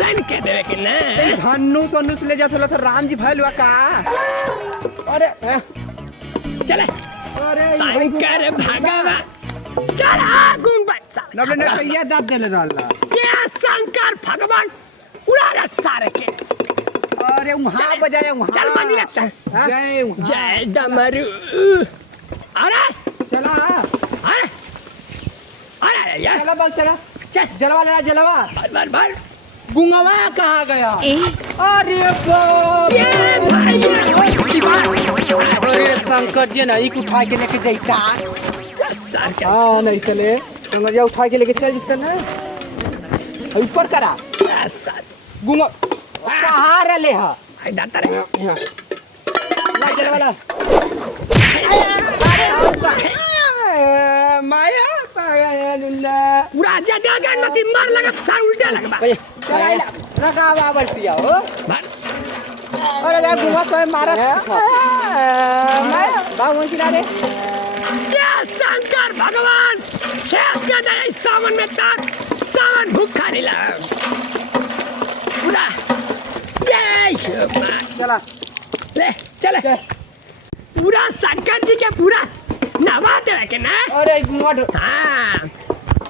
दर्शन के देवे के ना धन्नु सोनू से ले जा थोड़ा राम जी भैल हुआ का। अरे चले अरे शंकर भगवान चला गुंग बच्चा नबले ने कहिया दाब देले रहला। ये शंकर भगवान उड़ा रे सारे के। अरे वहां बजाए वहां चल मंदिर चल। जय वहां जय डमरू। अरे चला अरे अरे यार चला बाग चला चल जलवा लेना जलवा। बार गुंगवा कहाँ गया। अरे बाप ये भैया अरे शंकर जी नहीं उठा के लेके जाता। हाँ नहीं चले शंकर जी उठा के लेके चल जते ना ऊपर करा गुंग कहाँ रले हा डॉक्टर ला जलवा ला। माया पाया नुन्ना पूरा जगह गणपति मार लगा सार उल्टा लगा चला लगा बाबा पिया हो। मार अरे जा गुंगा तो मारा माया बाबू किनारे क्या शंकर भगवान छेद के दे सावन में तक सावन भूखा नहीं लगा पूरा ये चला ले चले पूरा शंकर जी के पूरा नवा देवे के ना। अरे गुंगा हाँ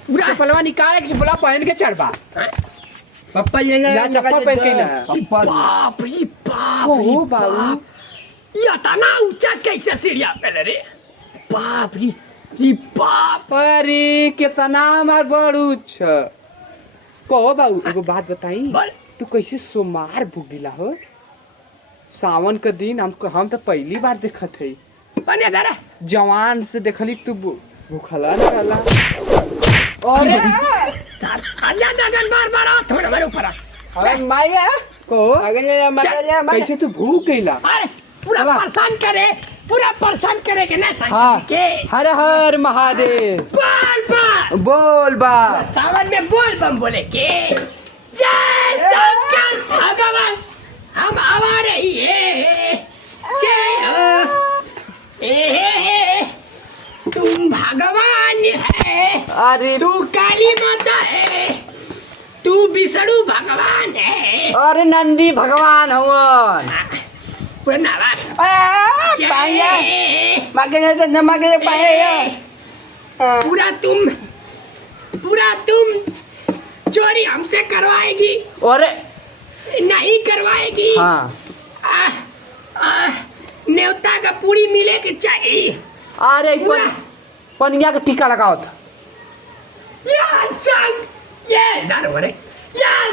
पूरा चप्पलवा निकाल के चप्पलवा पहन के चढ़बा। पप्पा लेंगे या चप्पल पहन के ना बाप रे बाप ओ बाबू ये तना ऊंचा कैसे सीढ़िया पे रे बाप रे बाप। अरे कितना मार बड़ू छ कहो बाबू एगो बात बताई बोल तू कैसे सोमार भूगिला हो। सावन के दिन हम तो पहली बार देखत है बने दरे जवान से देखली तू भूखला ना रहला। अरे आजा दगन बार आओ थोड़ा मेरे ऊपर अरे माया को कैसे तू भूख गईला। अरे पूरा परेशान करे के ना हाँ शंकर के हर हर महादेव बोल बा सावन में बोल बम बोले के जय शंकर भगवान हम आवा रही है जय हो तुम भगवान है अरे तू काली माता है तू विष्णु भगवान है अरे नंदी भगवान हवन प्रणाम पाया मागे न मागे पाया पूरा तुम चोरी हमसे करवाएगी अरे नहीं करवाएगी। हाँ न्योता का पूरी मिले के चाहिए। अरे पनिया का टीका लगाओ था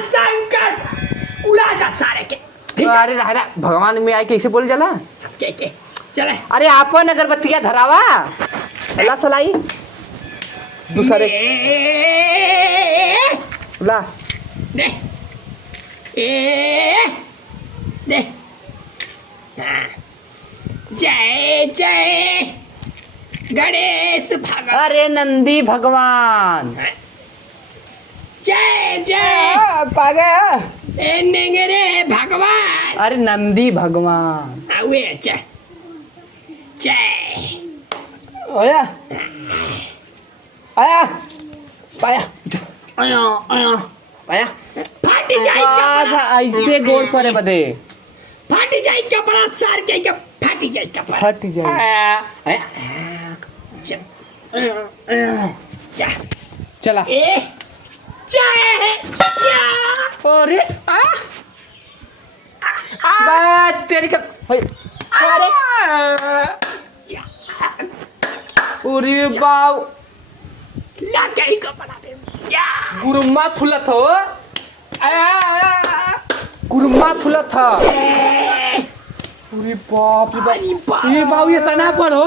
शंकर उड़ा जा सारे के। अरे रहना भगवान में आए कैसे बोल जाला सबके के चले। अरे आपन अगरबत्तियां धरावा अल्लाह सलाई दूसरे ला दे दे जय जय गणेश भगवान अरे नंदी भगवान जय जय पागा नेंगरे भगवान अरे नंदी भगवान आवे जय जय आया आया पाया आया आया पाया फाट जाए ऐसे गोड़ परे बदे फाट जाए कपड़ा सार के फाट जाए कपड़ा फट जाए चला ए जय अरे बात तेरी का अरे अरे बाव लगा ही कपड़ा पे गुरुमा फुलत हो गुरुमा फुलत था अरे बाप रे बाप ये बाव ये तना पर हो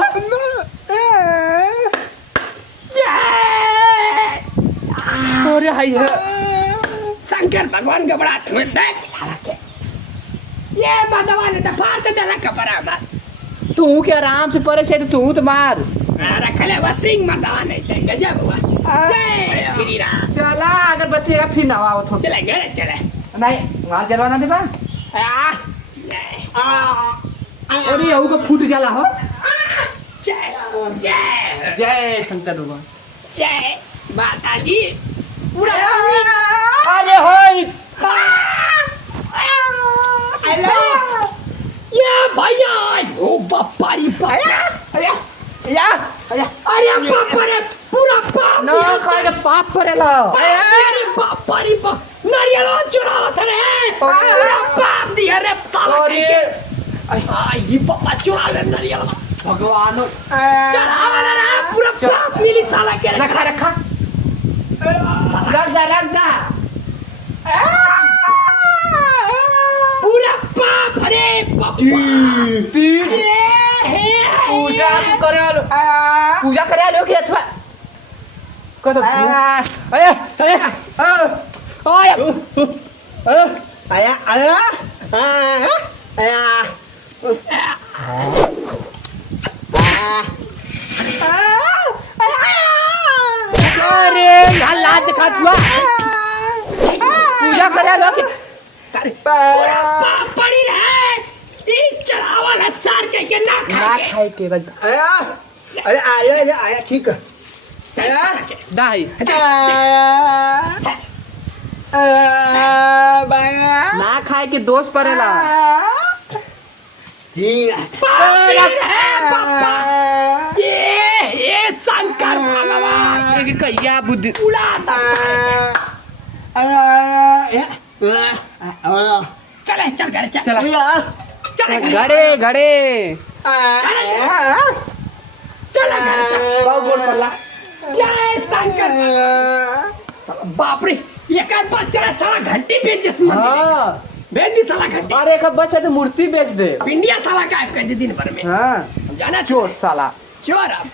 अरे हाय शंकर भगवान का बड़ा तुम्हें देख सारा के ये भगवान ने फाड़ तो दला कपड़ा मार तू के आराम से परे से तू तो मार रखले वसिंग भगवान है गजब हुआ जय श्री राम चला अगरबत्ती का फिर नवा आवत हो चले घर चले नहीं वहां जलवाना देबा अरे यहू को फूट जाला हो जय जय जय शंकर भगवान जय माता जी पूरा अरे होय ये भैया ओ बापा रे बापा या अरे बापा रे पूरा पाप ना खाए के पाप पड़ेला अरे बापा रे बाप नारियल चुरावत रे पूरा पाप दिया रे साला अरे आई ये बापा चुरा ले नारियल भगवान चढ़ावा रे पूरा पाप मिली साला के रखा रखा रख जा पूरा पाप रे बापा पूजा भी करे आलो पूजा करे आलो के अथवा को तो अरे यहाँ लाज दिखा छुआ पूजा करे आलो के सारे पूरा पाप पड़ी रहे ई चढ़ावा रे सार के ना ना खाए खाए के बस आया ठीक दाई ना खाए के दोष पड़ेला ये शंकर भगवान ये कहिया बुद्धि उड़ाता चले चल घर चल चला चले घड़े घड़े चल घर चल बहुत बोल पड़ला जय शंकर बाप रे ये का बच्चा साला घंटी बेच हाँ बेच दी साला घंटी अरे एक बच्चा तो मूर्ति बेच दे पिंडिया साला का कर दे दिन भर में हाँ जाना चोर साला चोर अब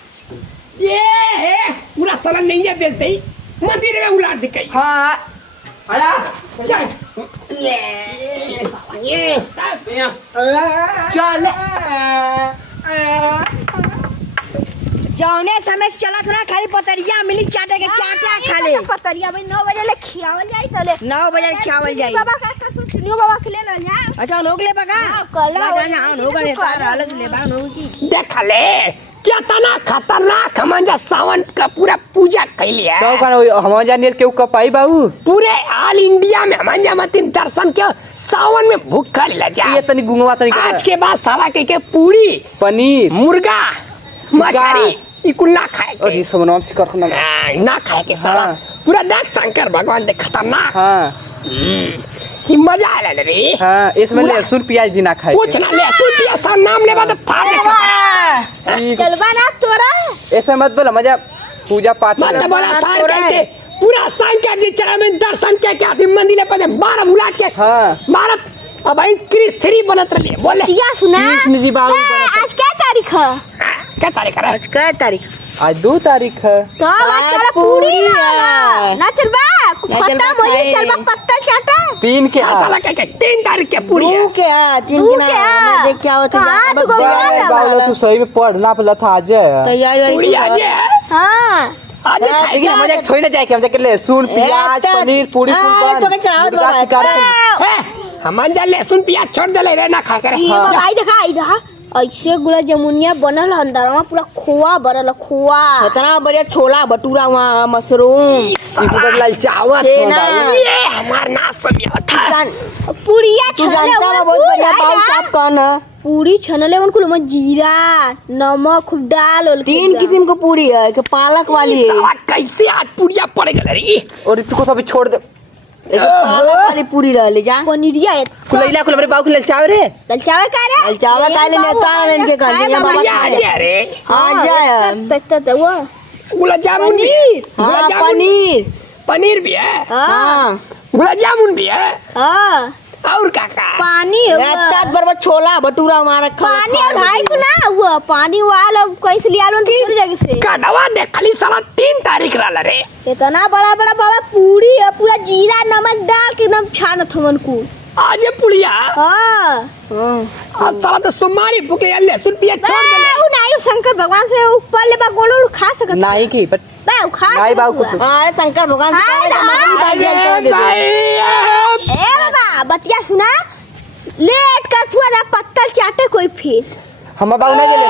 ये है पूरा साला नहीं है बेच दे मंदिर में उलाट दी कहीं हाँ आया चल चल जौने समय से चला थोड़ा खाली पतरिया मिली चाटे के चाटा खा ले पतरिया भाई 9 बजे ले खियावल जाई तले 9 बजे खियावल जाई बाबा का तो सुनियो बाबा के ले ल जा अच्छा लोग ले बगा कला जाना लोग ले तार अलग ले बा लोग की देख ले क्या तना खतरनाक हमन सावन का पूरा पूजा कैली है तो कौन हम जानिए केहू कपाई बाबू पूरे ऑल इंडिया में हमन जमतिन दर्शन के सावन में भूखल ल जा ये तनी गुंगवा तनी आज के बाद साला के पूरी पनीर मुर्गा मछली ई कुल ना खाए और के ये सब नाम सिकर ना ना खाए के साला हाँ। पूरा देख शंकर भगवान दे खतरनाक हाँ कि मजा आ रे हाँ इसमें लहसुन प्याज भी ना खाए कुछ ना ले सुतिया सा नाम लेबा तो फाड़ दे चलबा ना तोरा ऐसे मत बोला मजा पूजा पाठ मत में। बोला सार कैसे पूरा शंकर जी चढ़ा में दर्शन के आते मंदिर पे 12 बुलाट के हाँ 12 अब आई क्रिस 3 बनत रही बोले तिया सुना कृष्ण जी बाबू आज क्या तारीख है क्या तारीख है आज का तारीख आज 2 तारीख है तो आज चला पूरी ना चलबा खत्म हो जाए चलबा पत्ता चाटा 3 के साला के 3 तारीख के पूरी तू के आ तीन तू के क्या? ना मैं देख क्या होता कहाँ तू को है बाबू तू सही में पढ़ना पड़ा था आज तैयारी पूरी आज है हां आज लेकिन हम मजा थोड़ी ना जाए कि हम जाके लहसुन प्याज पनीर पूरी अरे तो के चढ़ावत बाबा हमन जा लहसुन प्याज छोड़ दे रे ना खा कर ये भाई देखा आई रहा ऐसे गुलाब जामुनिया बनल अंदर में पूरा खोआ भरल खोआ इतना बढ़िया छोला भटूरा वहाँ मशरूम ललचावा छेना ये हमार ना सुनिया था पूरिया तू जानता है बहुत बढ़िया बाल साफ कौन है पूरी छनले उनको में जीरा नमक खूब डाल 3 किस्म को पूरी है कि पालक वाली है साला कैसे आज पूरिया पड़ गल रे और तू को सब छोड़ दे एक पालक वाली पूरी रहली जा पनीरिया कुलैला कुल मेरे बाबू को ललचावे रे ललचावे का रे ललचावे का ले नेता इनके घर में बाबा आ जा रे आ जाए त वो गुलाब जामुन भी हाँ गुलाब जामुन पनीर पनीर भी है हाँ गुलाब जामुन भी है हां और काका पानी इतना बराबर छोला भटूरा हमारा पानी और भाई को ना वो पानी वाला कैसे लिया लो तीन जगह से कड़वा दे खाली साला 3 तारीख रहल रे इतना बड़ा बड़ा बाबा पूरी है पूरा जीरा नमक डाल के एकदम छानत हमन को आज ये पुड़िया हां आज साला तो सुमारी भूखे लहसुन प्याज छोड़ दे वो नहीं शंकर भगवान से ऊपर ले बा गोड़ खा सकत नहीं की बट बा खा नहीं बाबू सकत कुछ अरे शंकर भगवान अरे भाई ए बाबा बतिया सुना लेट कर छुआ दा पत्तल चाटे कोई फिर हम बाबू ना गेले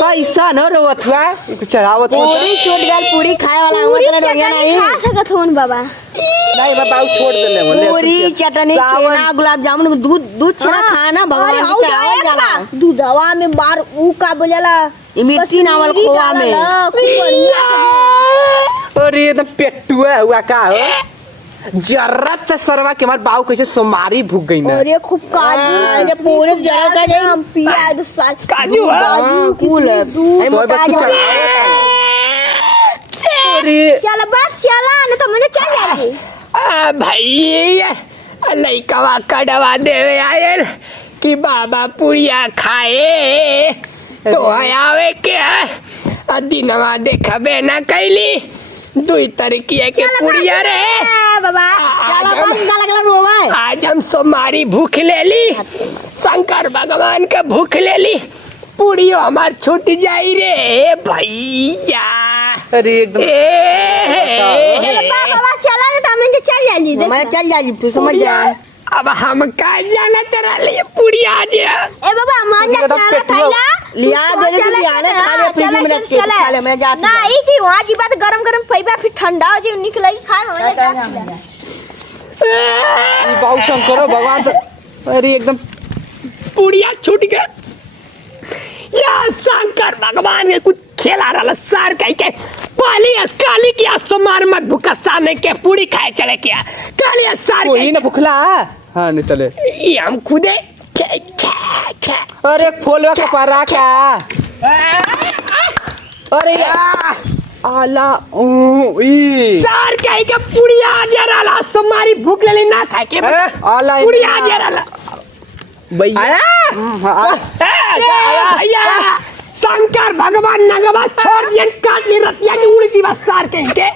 कैसा न रोवत हुआ चढ़ावत पूरी छूट गल पूरी खाए वाला पूरी मतलब बढ़िया चटनी नहीं खा सकत हवन बाबा नहीं बाबा छोड़ दे ले पूरी चटनी छेना गुलाब जामुन दूध छेना खाना भगवान अरे, के और चढ़ावल जाए जाला बाबा, दूधवा में बार ऊ का बोलेला ई मिर्ची नावल कश्मीरी खोआ में डालला, खूब बढ़िया अरे एकदम पेटुआ हुआ का हो जरूरत है सरवा के हमारे बाबू कैसे सोमारी भूख गई ना अरे खूब काजू ये पूरे जरा का जाई हम पिया दो साल काजू, काजू कूल है दूध तो बस कुछ अरे चल बस चला ना तो मुझे चल जाएगी भाई लइकवा कड़वा देवे आयल कि बाबा पुड़िया खाए तो आवे के दिनवा देखबे ना कैली दुई तरीके के पुड़िया रे बाबा चला बस गला गला रोवे आज हम सोमारी भूख ले ली शंकर भगवान के भूख ले ली पुड़ियो हमार छूट जाई रे भैया अरे एकदम चल बाबा चला ना तो मुझे चल जाएगी मैं चल जाई समझ जा अब हम का जाना तेरा लिए पुड़िया आज ए बाबा मान जा चला खाइला लिया दे दे लिया ना खा ले फ्रिज में रख के खा ले मैं जाती ना ई की वहां की बात गरम गरम पैबा फिर ठंडा हो जाए निकलेगी खा हो ये बाबू शंकर भगवान तो अरे एकदम पुड़िया छूट गए या शंकर भगवान के कुछ खेला रहा सार कह के पाली काली की सोमार मत भूखा सामने के पूरी खाए चले क्या काली सार कोई ना भुखला हाँ नहीं चले ये हम खुदे अरे खोलवा कपारा क्या अरे आला ओ ई सार कह के पुड़िया जरा सोमारी भूख ले ना खाए के आला पुड़िया जरा भैया भैया शंकर भगवान नगवा छोड़ दिया काट ली रतिया की उड़ जीवा सार कह के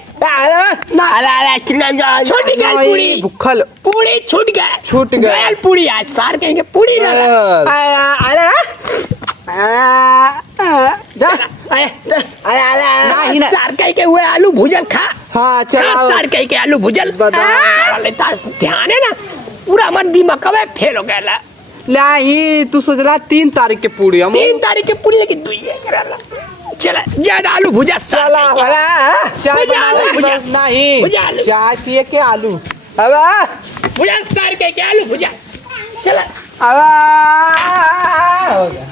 छूट गए पूरी भुखल पूरी छूट गए छूट गए पूरी आज सार कहेंगे पूरी सार कह के हुए आलू भुजल खा हाँ चलो सार कह के आलू भुजल ध्यान है ना पूरा हमार दिमाग फेल हो गया नहीं तू सोच रहा 3 तारीख के पूरी हम 3 तारीख के पूरी लेकिन 2 ही कराला चला ज्यादा आलू भुजा चला भुजा आलू भुजा नहीं भुजा आलू चाय पिए के आलू भुजा सार के आलू भुजा चला हो गया